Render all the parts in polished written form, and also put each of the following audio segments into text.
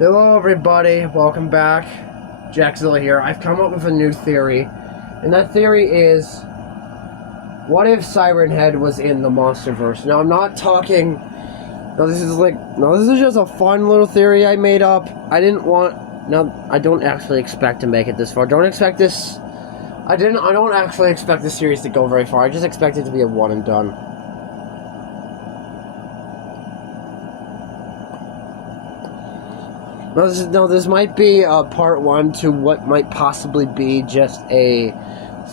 Hello everybody, welcome back. Jackzilla here. I've come up with a new theory, and that theory is, what if Siren Head was in the monsterverse? Now I'm not talking, this is just a fun little theory I made up. I don't actually expect to make it this far. I don't actually expect this series to go very far. I just expect it to be a one and done. This might be a part one to what might possibly be just a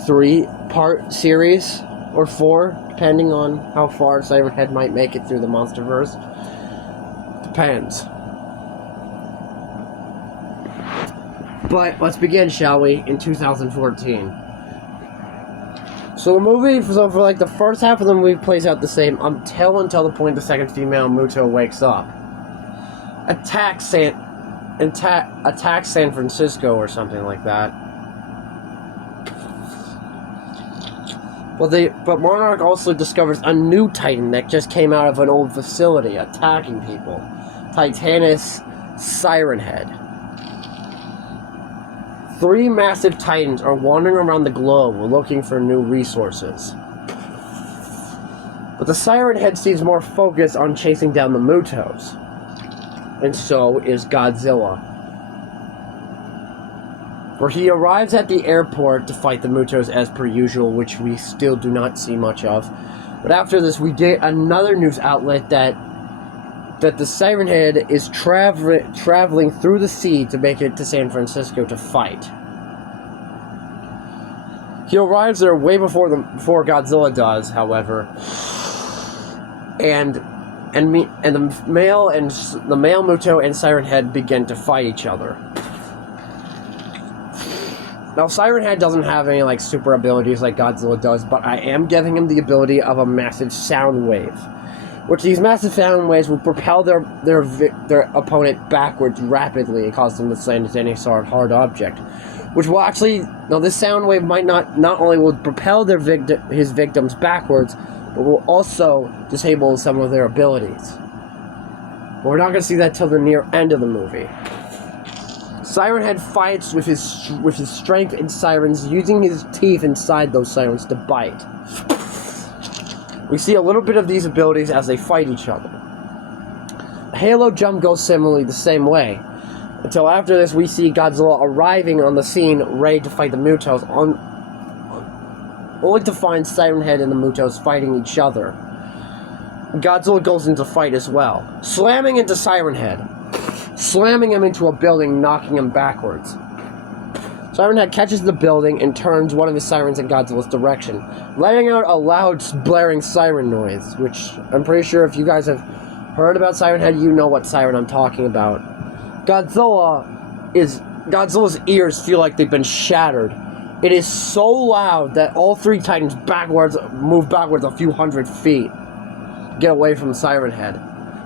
3-part series, or 4, depending on how far Siren Head might make it through the monsterverse. Depends. But let's begin, shall we, in 2014. So the movie, for like the first half of the movie plays out the same until the point the second female Muto wakes up. Attacks San Francisco or something like that. But Monarch also discovers a new Titan that just came out of an old facility, attacking people. Titanus Siren Head. 3 massive Titans are wandering around the globe looking for new resources. But the Siren Head seems more focused on chasing down the Mutos. And so is Godzilla. For he arrives at the airport to fight the Mutos as per usual, which we still do not see much of. But after this, we get another news outlet that the Siren Head is traveling through the sea to make it to San Francisco to fight. He arrives there way before Godzilla does, however, and the male Muto and Siren Head begin to fight each other. Now, Siren Head doesn't have any super abilities like Godzilla does, but I am giving him the ability of a massive sound wave, which these massive sound waves will propel their opponent backwards rapidly and cause them to slam into any sort of hard object. Which will actually, this sound wave might not only will propel his victims backwards, but will also disable some of their abilities. But we're not going to see that till the near end of the movie. Siren Head fights with his strength and sirens, using his teeth inside those sirens to bite. We see a little bit of these abilities as they fight each other. Halo Jump goes similarly the same way. Until after this, we see Godzilla arriving on the scene, ready to fight the Mutos, only to find Siren Head and the Mutos fighting each other. Godzilla goes into fight as well, slamming into Siren Head, slamming him into a building, knocking him backwards. Siren Head catches the building and turns one of his sirens in Godzilla's direction, letting out a loud, blaring siren noise, which I'm pretty sure if you guys have heard about Siren Head, you know what siren I'm talking about. Godzilla's ears feel like they've been shattered. It is so loud that all 3 Titans move backwards a few hundred feet to get away from Siren Head.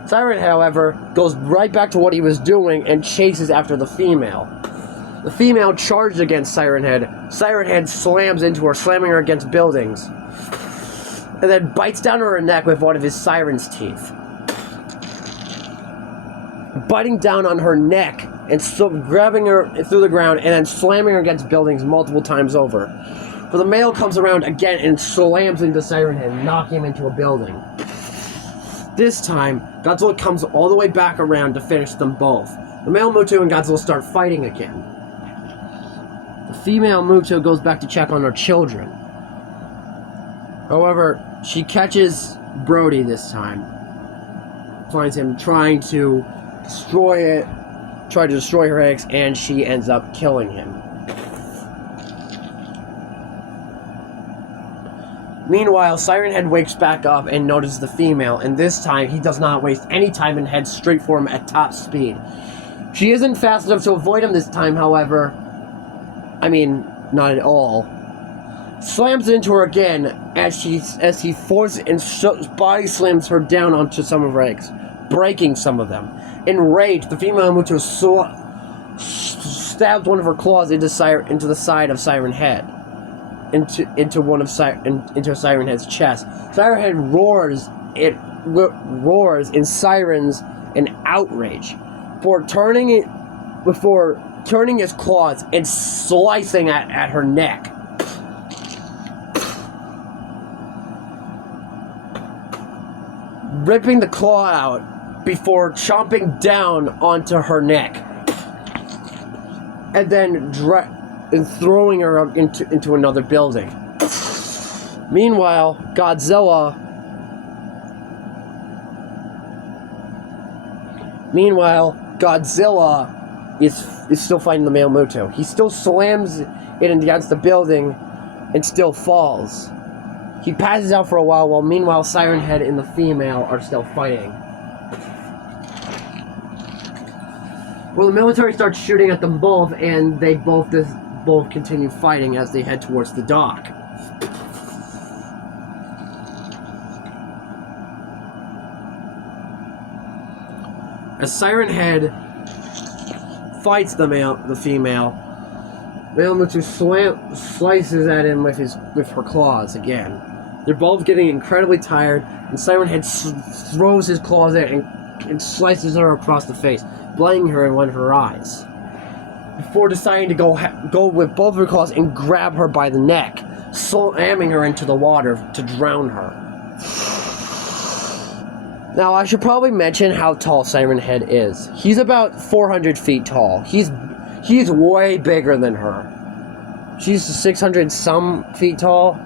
Siren Head, however, goes right back to what he was doing and chases after the female. The female charged against Siren Head. Siren Head slams into her, slamming her against buildings, and then bites down her neck with one of his siren's teeth, biting down on her neck and grabbing her through the ground and then slamming her against buildings multiple times over. But the male comes around again and slams into Siren Head, knocking him into a building. This time, Godzilla comes all the way back around to finish them both. The male Muto and Godzilla start fighting again. The female Muto goes back to check on her children. However, she catches Brody this time. Finds him trying to destroy her eggs, and she ends up killing him. Meanwhile, Siren Head wakes back up and notices the female, and this time he does not waste any time and heads straight for him at top speed. She isn't fast enough to avoid him this time, however. I mean, not at all. Slams into her again as he forces and body slams her down onto some of her eggs, breaking some of them. Enraged, the female Muto stabs one of her claws into the side of Siren Head, into Siren Head's chest. Siren Head roars in sirens and outrage. before turning his claws and slicing at her neck. Ripping the claw out before chomping down onto her neck. And then throwing her up into another building. Meanwhile, Godzilla is still fighting the male Muto. He still slams it against the building and still falls. He passes out for a while meanwhile Siren Head and the female are still fighting. Well, the military starts shooting at them both, and they both continue fighting as they head towards the dock. As Siren Head fights the female, male Muto slices at him with her claws again. They're both getting incredibly tired, and Siren Head throws his claws at and slices her across the face, blinding her in one of her eyes. Before deciding to go with both of her claws and grab her by the neck, slamming her into the water to drown her. Now, I should probably mention how tall Siren Head is. He's about 400 feet tall. He's way bigger than her. She's 600 some feet tall.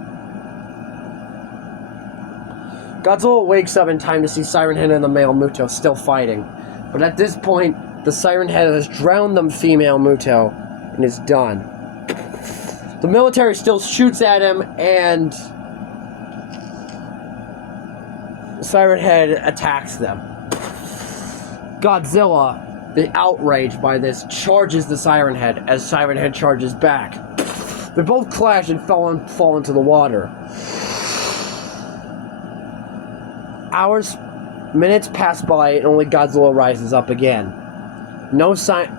Godzilla wakes up in time to see Siren Head and the male Muto still fighting. But at this point, the Siren Head has drowned the female Muto and is done. The military still shoots at him, and Siren Head attacks them. Godzilla, outraged by this, charges the Siren Head as Siren Head charges back. They both clash and fall into the water. Minutes pass by and only Godzilla rises up again. No sign.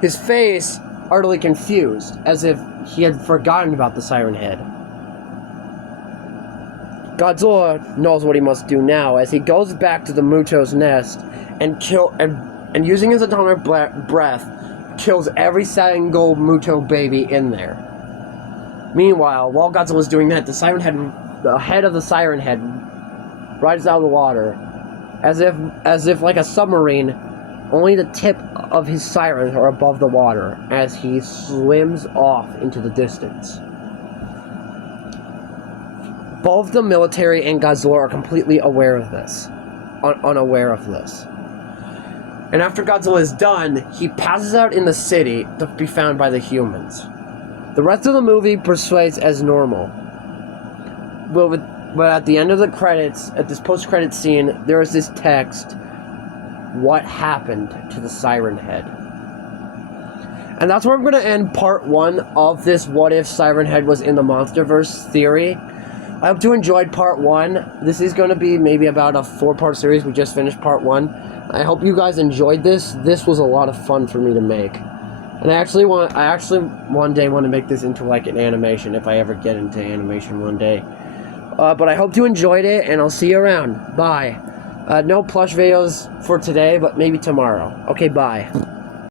His face utterly confused, as if he had forgotten about the Siren Head. Godzilla knows what he must do now, as he goes back to the Muto's nest and using his atomic breath, kills every single Muto baby in there. Meanwhile, while Godzilla's doing that, the head of the Siren Head rises out of the water, as if like a submarine. Only the tip of his sirens are above the water as he swims off into the distance. Both the military and Godzilla are completely unaware of this. And after Godzilla is done, he passes out in the city to be found by the humans. The rest of the movie proceeds as normal. But at the end of the credits, at this post-credits scene, there is this text: "What happened to the Siren Head?" And that's where I'm going to end part 1 of this What If Siren Head Was in the Monsterverse theory. I hope you enjoyed part 1. This is going to be maybe about a 4-part series. We just finished part 1. I hope you guys enjoyed this. This was a lot of fun for me to make. And I actually one day want to make this into like an animation, if I ever get into animation one day. But I hope you enjoyed it, and I'll see you around. Bye. No plush videos for today, but maybe tomorrow. Okay, bye.